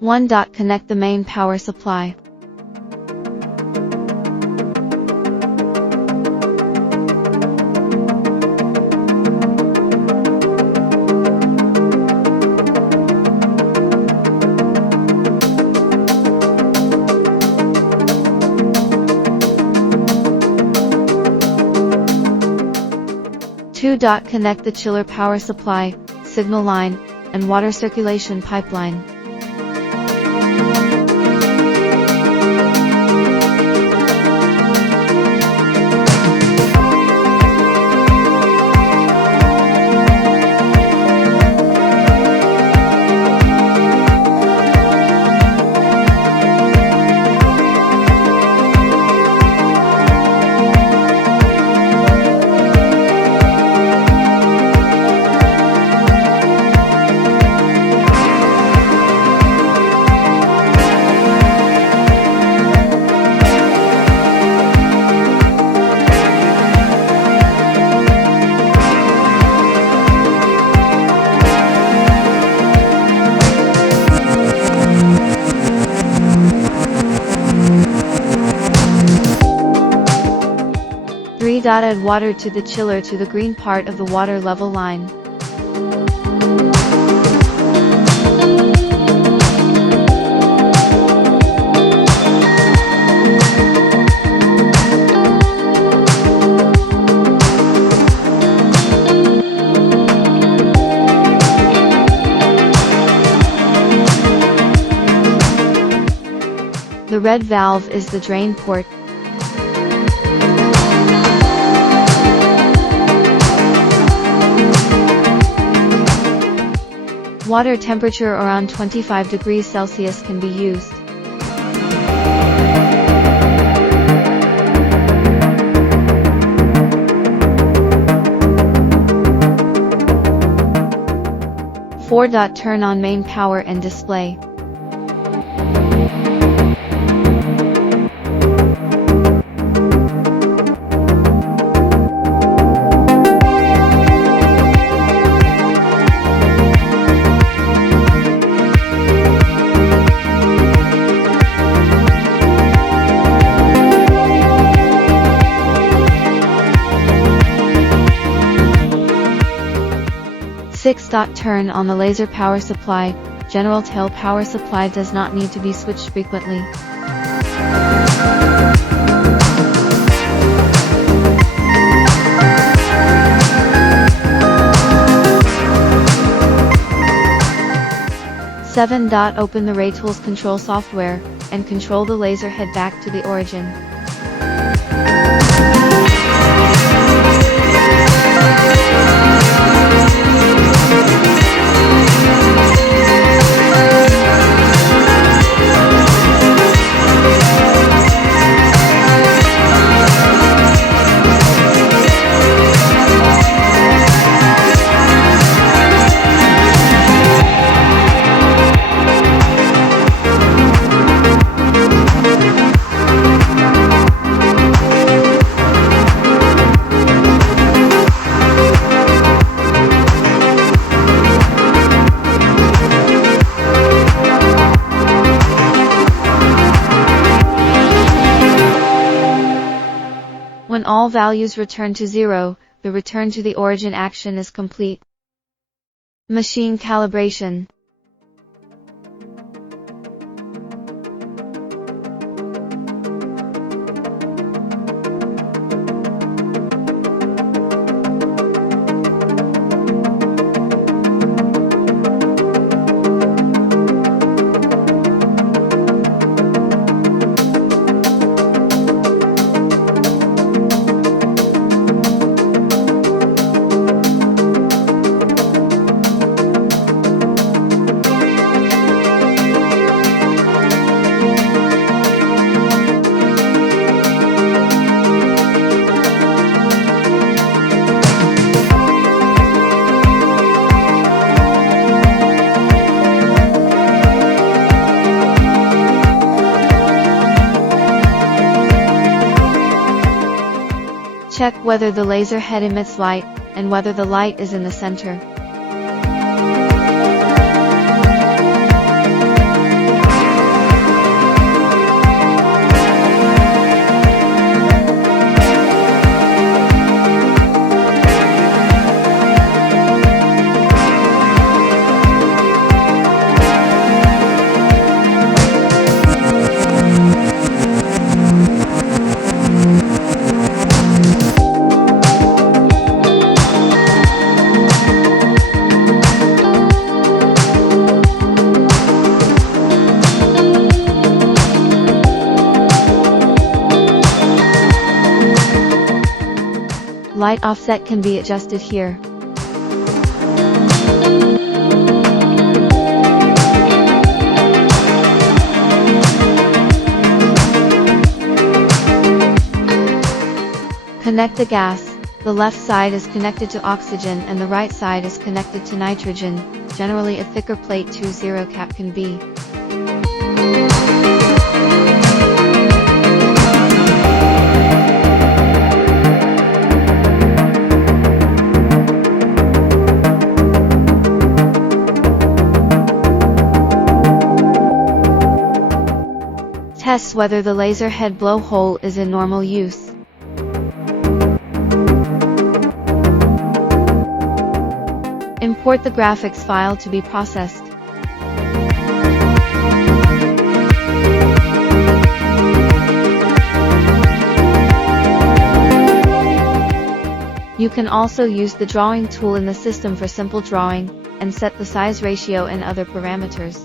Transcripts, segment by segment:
1. Connect the main power supply. Connect the chiller power supply, signal line, and water circulation pipeline. Add water to the chiller to the green part of the water level line. The red valve is the drain port. Water temperature around 25 degrees Celsius can be used. Turn on main power and display. Turn on the laser power supply. General tail power supply does not need to be switched frequently. Open the raytool's control software, and control the laser head back to the origin. When all values return to 0, the return to the origin action is complete. Machine calibration. Check whether the laser head emits light, and whether the light is in the center. light offset can be adjusted here. Connect the gas. The left side is connected to oxygen and the right side is connected to nitrogen. Generally a thicker plate 2.0 cap can be. Tests whether the laser head blowhole is in normal use. Import the graphics file to be processed. You can also use the drawing tool in the system for simple drawing, and set the size ratio and other parameters.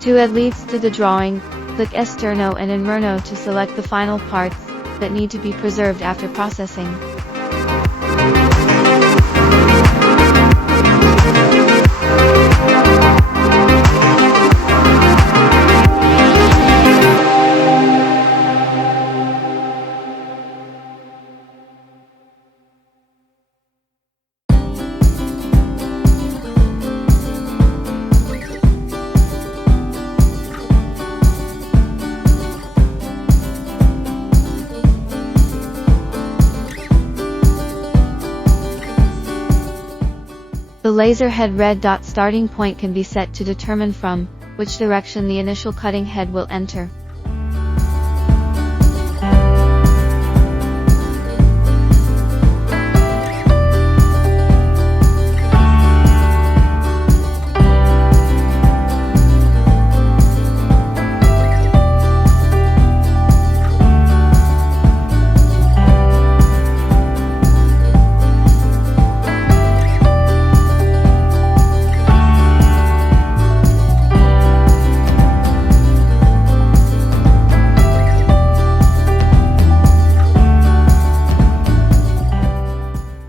To add leads to the drawing, click Esterno and Inverno to select the final parts that need to be preserved after processing. The laser head red dot starting point can be set to determine from which direction the initial cutting head will enter.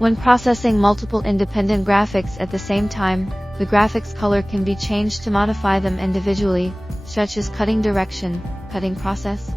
When processing multiple independent graphics at the same time, the graphics color can be changed to modify them individually, such as cutting direction, cutting process.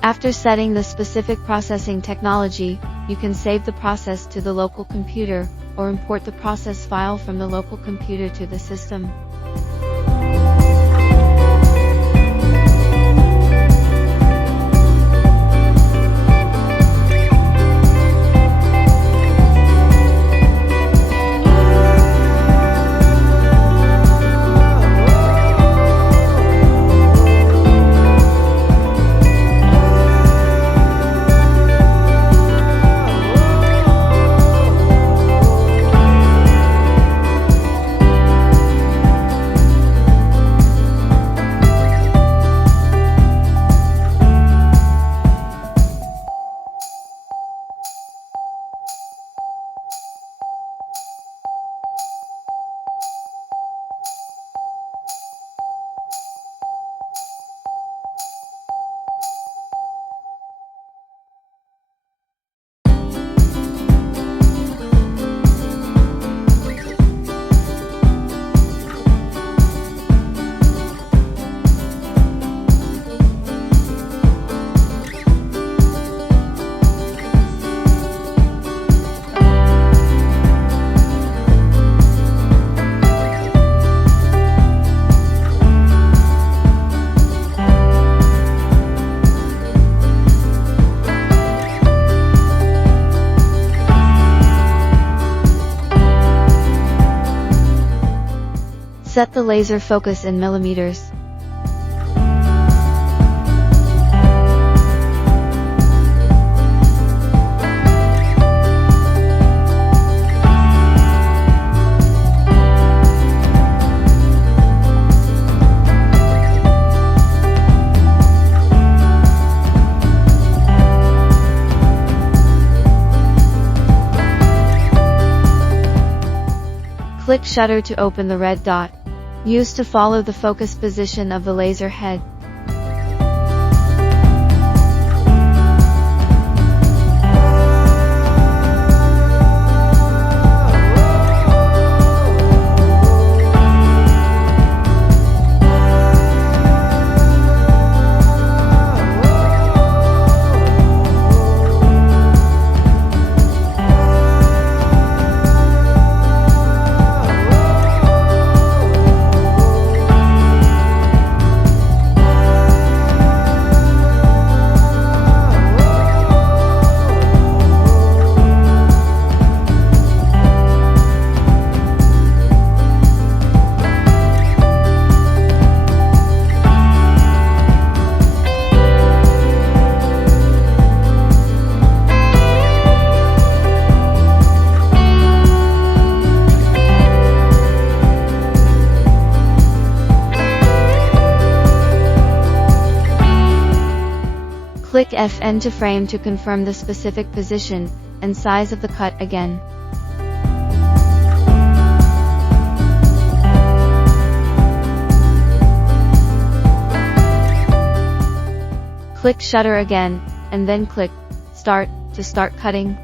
After setting the specific processing technology, you can save the process to the local computer, or import the process file from the local computer to the system. Set the laser focus in millimeters. Click shutter to open the red dot. Use to follow the focus position of the laser head. Click Fn to frame to confirm the specific position and size of the cut again. Click shutter again, and then click Start to start cutting.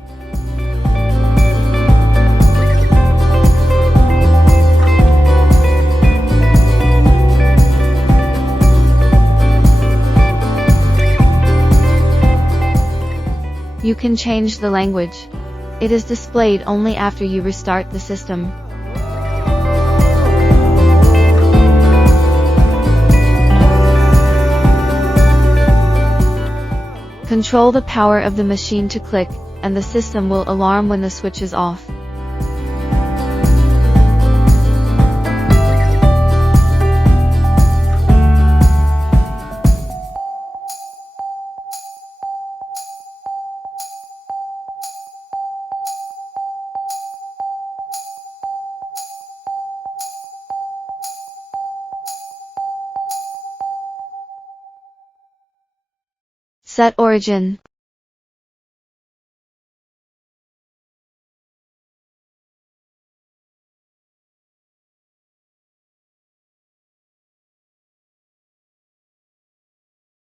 You can change the language. It is displayed only after you restart the system. Control the power of the machine to click, and the system will alarm when the switch is off. Set origin.